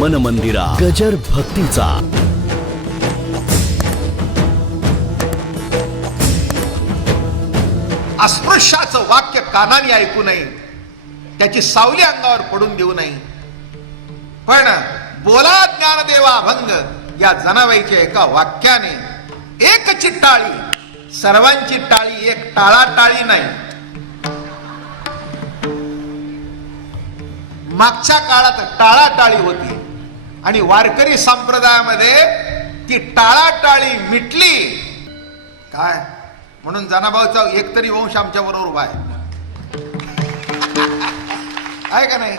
मन मंदिरा गजर भक्तीचा. अस्पृश्याचं वाक्य कानाने ऐकू नये, त्याची सावली अंगावर पडून देऊ नये. पण बोला ज्ञानदेवा अभंग या जनाबाईच्या एका वाक्याने एकची टाळी, सर्वांची टाळी, एक टाळाटाळी नाही. मागच्या काळात टाळाटाळी होती आणि वारकरी संप्रदायामध्ये ती टाळाटाळी मिटली. काय म्हणून जनाभाऊचा एकतरी वंश आमच्या बरोबर उभा आहे का नाही?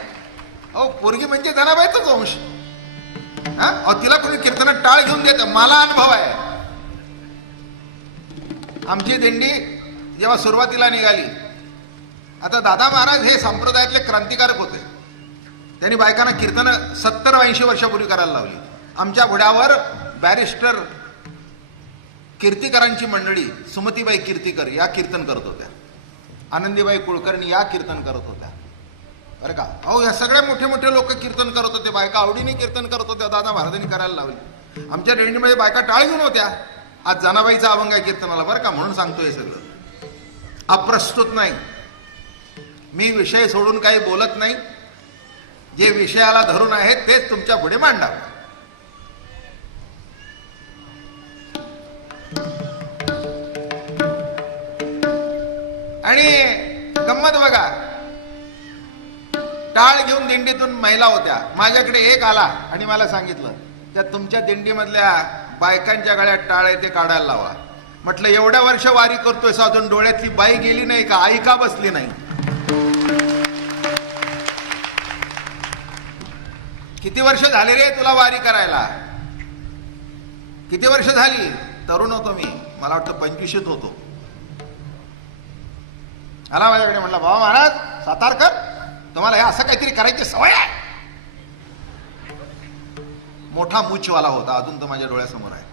अहो पोरगी म्हणजे जनाबाईचाच वंश. हा तिला कोणी कीर्तनात टाळ घेऊन देत? मला अनुभव आहे. आमची दिंडी जेव्हा सुरुवातीला निघाली, आता दादा महाराज हे संप्रदायातले क्रांतिकारक होते. त्यांनी बायकांना कीर्तन 70-80 वर्षापूर्वी करायला लावली. आमच्या घोड्यावर बॅरिस्टर कीर्तिकरांची मंडळी, सुमतीबाई कीर्तिकर या कीर्तन करत होत्या, आनंदीबाई कुलकर्णी या कीर्तन करत होत्या. बरं का? अहो या सगळ्या मोठे मोठे लोक कीर्तन करत होते, बायका आवडीने कीर्तन करत होत्या. दादा महाराजांनी करायला लावली. आमच्या दिंडीमध्ये बायका टाळ घेऊन होत्या. आज जनाबाईचा अभंग आहे कीर्तनाला, बरं का? म्हणून सांगतोय सगळं अप्रस्तुत नाही. मी विषय सोडून काही बोलत नाही. जे विषयाला धरून आहे तेच तुमच्या पुढे मांडावं. आणि गंमत बघा, टाळ घेऊन दिंडीतून महिला होत्या. माझ्याकडे एक आला आणि मला सांगितलं, त्या तुमच्या दिंडीमधल्या बायकांच्या गळ्यात टाळ आहे ते काढायला लावा. म्हटलं एवढ्या वर्ष वारी करतोय, अजून डोळ्यातली बाई गेली नाही का? आई का बसली नाही? किती वर्ष झाले रे तुला वारी करायला? किती वर्ष झाली? तरुण होतो मी, मला वाटतं 25 होतो. आला माझ्याकडे, म्हटलं बाबा महाराज सातारकर, तुम्हाला हे असं काहीतरी करायची सवय आहे? मोठा मूछवाला होता, अजून तो माझ्या डोळ्यासमोर आहे.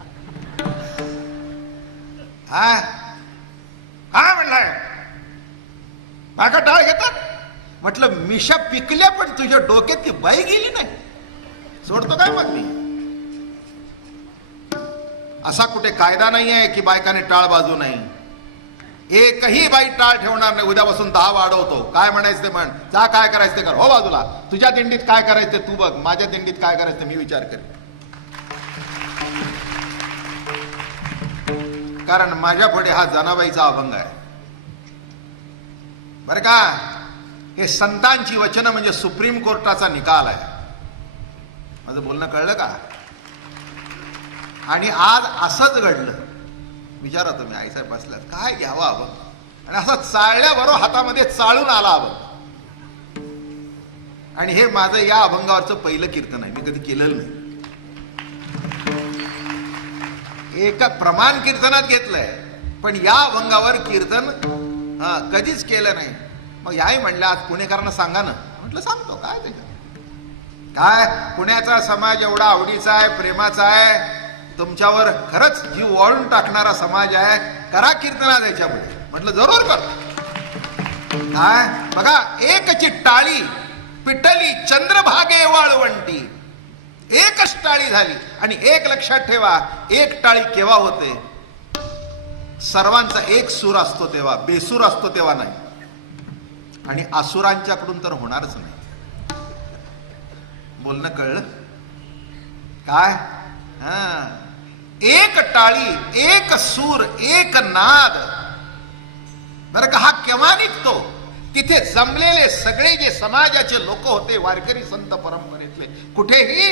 हा काय म्हणलाय? बायका टाळ घेतात? म्हटलं मिशा पिकल्या पण तुझ्या डोक्यात ती बाई गेली नाही. सोडतो काय मग मी? असा कुठे कायदा नाही आहे की बायकाने टाळ बाजू नाही. एकही बाई टाळ ठेवणार नाही. उद्यापासून 10 वाढवतो. काय म्हणायचं ते म्हण, जा काय करायचं ते कर. हो बाजूला, तुझ्या दिंडीत काय करायचं ते तू बघ, माझ्या दिंडीत काय करायचं मी विचार करेन. कारण माझ्या पुढे हा जनाबाईचा अभंग आहे, बरं का? हे संतांची वचनं म्हणजे सुप्रीम कोर्टाचा निकाल आहे. माझं बोलणं कळलं का? आणि आज असंच घडलं. विचारा तुम्ही, आईसाहेब बसल्यात, काय घ्यावं अभंग? आणि असं चाळल्याबरोबर हातामध्ये चाळून आला अभंग. आणि हे माझं या अभंगावरचं पहिलं कीर्तन आहे. मी कधी केलेलं नाही. एका प्रमाण कीर्तनात घेतलंय, पण या अभंगावर कीर्तन कधीच केलं नाही. मग याही म्हणलं आज पुणेकरांना सांगा ना. म्हटलं सांगतो. काय त्याच्यात काय? पुण्याचा समाज एवढा आवडीचा आहे, प्रेमाचा आहे, तुमच्यावर खरंच जीव वाळून टाकणारा समाज आहे. करा कीर्तनात याच्यापुढे. म्हटलं जरूर कर. काय बघा, एकची टाळी पिटली चंद्रभागे वाळवंटी. एकच टाळी झाली. आणि एक लक्षात ठेवा, एक टाळी केव्हा होते? सर्वांचा एक सूर असतो तेव्हा, बेसूर असतो तेव्हा नाही. आणि असुरांच्याकडून तर होणारच नाही. बोलणं कळलं काय? एक टाळी, एक सूर, एक नाद. बरं का? हा केव्हा निघतो? तिथे जमलेले सगळे जे समाजाचे लोक होते, वारकरी संत परंपरेतले, कुठेही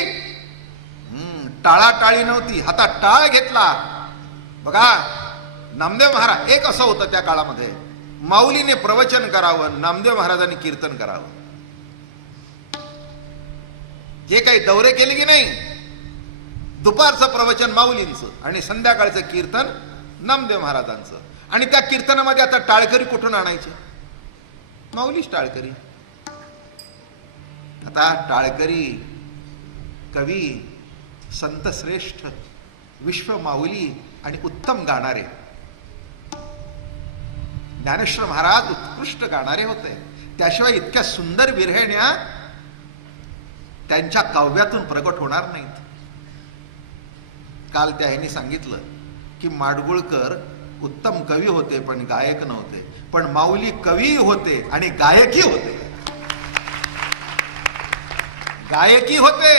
टाळाटाळी नव्हती. हातात टाळ घेतला. बघा नामदेव महाराज, एक असं होतं त्या काळामध्ये, माऊलीने प्रवचन करावं, नामदेव महाराजांनी कीर्तन करावं. जे काही दौरे केले की नाही, दुपारचं प्रवचन माऊलींचं आणि संध्याकाळचं कीर्तन नामदेव महाराजांचं. आणि त्या कीर्तनामध्ये आता टाळकरी कुठून आणायचे? माऊलीच टाळकरी. आता टाळकरी कवी, संत श्रेष्ठ, विश्व माऊली आणि उत्तम गाणारे. ज्ञानेश्वर महाराज उत्कृष्ट गाणारे होते. त्याशिवाय इतक्या सुंदर विरहण्या त्यांच्या काव्यातून प्रकट होणार नाहीत. काल त्या ह्यांनी सांगितलं की माडगुळकर उत्तम कवी होते पण गायक नव्हते, पण माऊली कवी होते आणि गायकी होते. गायकी होते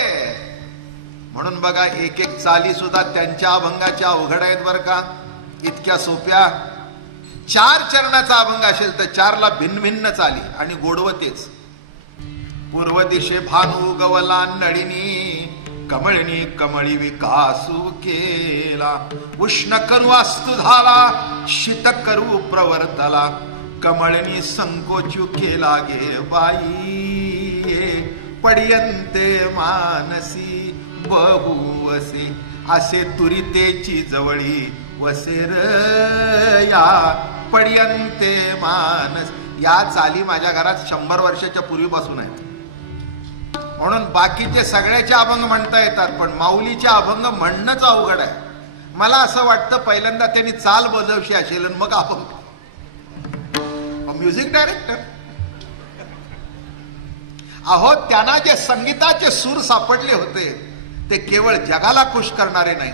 म्हणून बघा, एक एक चाली सुद्धा त्यांच्या अभंगाच्या अवघड आहेत बरं का, इतक्या सोप्या. 4 चरणाचा अभंग असेल तर 4ला भिन्न भिन्न चाली आणि गोडवतेच. पूर्व दिशे भानू गवला नळिनी, कमळिनी कमळी विकासू केला. उष्ण करू अस्तु झाला, शीत करू प्रवर्तला. कमळिनी संकोचू केला गे बाई, पर्यंते मानसी बहुवसे. असे तुरितेची जवळी वसेर या, पर्यंते मानस. या चाली माझ्या घरात 100 वर्षाच्या पूर्वीपासून आहेत. म्हणून बाकीचे सगळ्याचे अभंग म्हणता येतात, पण माऊलीचे अभंग म्हणणंच अवघड आहे. मला असं वाटतं पहिल्यांदा त्यांनी चाल बजवशी असेल आणि मग अभंग. म्युझिक डायरेक्टर अहो, त्यांना जे संगीताचे सूर सापडले होते ते केवळ जगाला खुश करणारे नाही,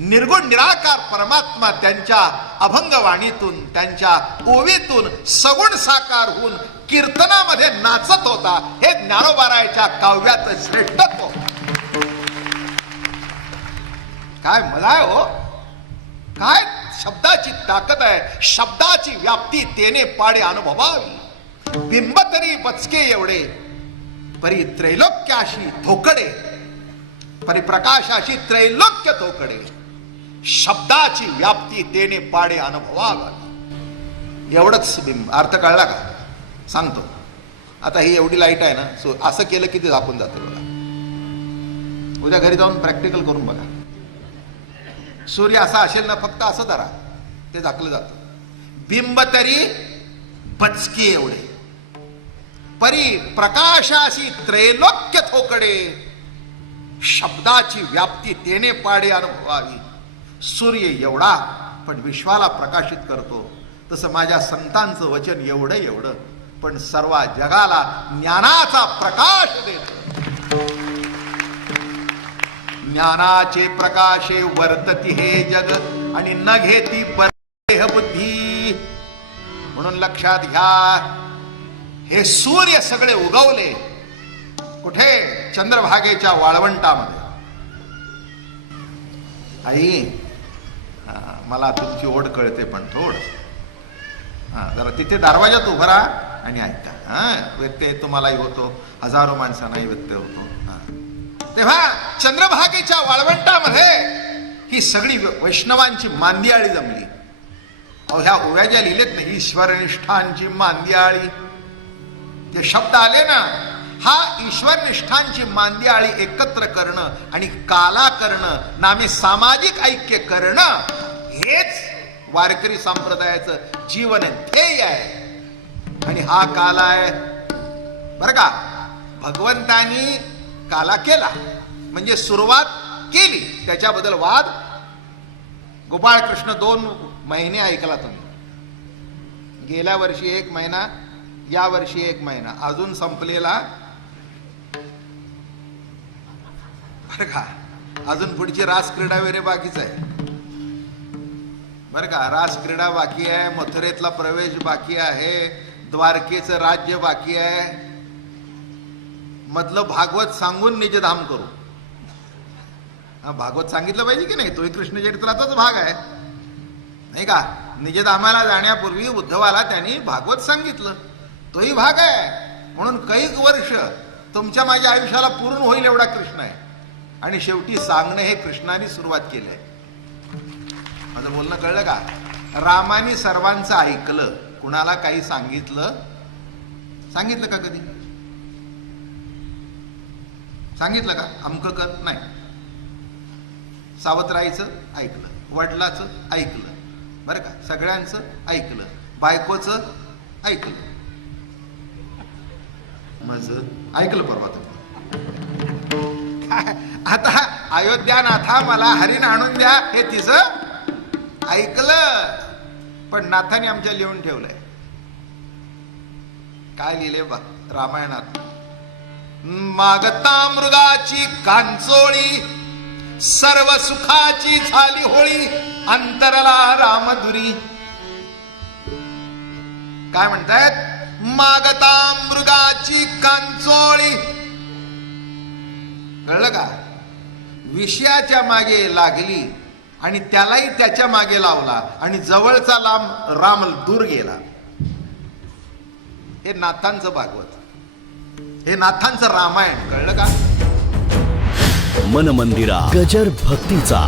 निर्गुण निराकार परमात्मा त्यांच्या अभंगवाणीतून, त्यांच्या ओवीतून सगुण साकार होऊन कीर्तनामध्ये नाचत होता. हे ज्ञानोबारायाच्या काव्यात श्रेष्ठत्व. काय मला आहे हो, काय शब्दाची ताकद आहे. शब्दाची व्याप्ती तेने पाडे अनुभवावी. बिंब तरी बचके एवढे, परी त्रैलोक्याशी थोकडे. परिप्रकाशाशी त्रैलोक्य थोकडे. शब्दाची व्याप्ती तेने पाडे अनुभवावी. एवढंच बिंब. अर्थ कळला का सांगतो. आता ही एवढी लाईट आहे ना, सो असं केलं की ते झाकून जातं बघा. उद्या घरी जाऊन प्रॅक्टिकल करून बघा. सूर्य असा असेल ना, फक्त असं धरा, ते झाकलं जातं. बिंब तरी बचकी एवढे, परी प्रकाशाशी त्रैलोक्य थोकडे. शब्दाची व्याप्ती तेने पाडे अनुभवावी. सूर्य एवढा पण विश्वाला प्रकाशित करतो, तसं माझ्या संतांचं वचन एवढं एवढं पण सर्व जगाला ज्ञानाचा प्रकाश देतो. ज्ञानाचे प्रकाशे वर्तती हे जग आणि न घेती परदेह बुद्धी. म्हणून लक्षात घ्या, हे सूर्य सगळे उगवले कुठे? चंद्रभागेच्या वाळवंटामध्ये. आई, मला तुमची ओढ कळते, पण थोडं जरा तिथे दरवाजात उभं राहा आणि ऐका. व्यत्यय तुम्हालाही होतो, हजारो माणसांनाही व्यत्यय होतो. तेव्हा चंद्रभागेच्या वाळवंटामध्ये ही सगळी वैष्णवांची मांदियाळी जमली. अहो, ह्या ओव्या ज्या लिहिलेत ना, ईश्वरनिष्ठांची मांदियाळी, ते शब्द आले ना, हा ईश्वरनिष्ठांची मांदियाळी एकत्र करणं आणि काला करणं, नामे सामाजिक ऐक्य करणं, हेच वारकरी संप्रदायाचं जीवन ध्येय आहे. आणि हा काला आहे बरं का. भगवंतानी काला केला म्हणजे सुरुवात केली, त्याच्याबद्दल वाद. गोपाळकृष्ण 2 महिने ऐकला तुम्ही. गेल्या वर्षी 1 महिना, या वर्षी 1 महिना, अजून संपलेला बरं का. अजून पुढची रास क्रीडा वगैरे बाकीच आहे बरं का. रास क्रीडा बाकी आहे, मथुरेतला प्रवेश बाकी आहे, द्वारकेचं राज्य बाकी आहे. मधलं भागवत सांगून निजधाम करू. भागवत सांगितलं पाहिजे की नाही, तोही कृष्णचरित्राचाच भाग आहे नाही का. निजधामाला जाण्यापूर्वी उद्धवाला त्यांनी भागवत सांगितलं, तोही भाग आहे. म्हणून कैक वर्ष तुमच्या माझ्या आयुष्याला पूर्ण होईल एवढा कृष्ण आहे. आणि शेवटी सांगणं हे कृष्णाने सुरुवात केली आहे. माझं बोलणं कळलं का. रामाने सर्वांचं ऐकलं, कुणाला काही सांगितलं का कधी? सांगितलं का अमकं कर? नाही. सावत्राईचं ऐकलं, वडिलाचं ऐकलं बरं का, सगळ्यांचं ऐकलं, बायकोचं ऐकलं, माझं ऐकलं परवा. आता अयोध्यानाथा मला हरिण आणून द्या हे तिचं ऐकलं, पण नाथाने आमच्या लिहून ठेवलंय. काय लिहिले बा रामायणात? मागता मृगाची कांचोळी, सर्व सुखाची झाली होळी, अंतरला रामधुरी. काय म्हणतायत? मागता मृगाची कांचोळी. कळलं का? विषयाच्या मागे लागली आणि त्यालाही त्याच्या मागे लावला आणि जवळचा राम दूर गेला. हे नाथांचं भागवत, हे नाथांचं रामायण. कळलं का? मन मंदिरा गजर भक्तीचा.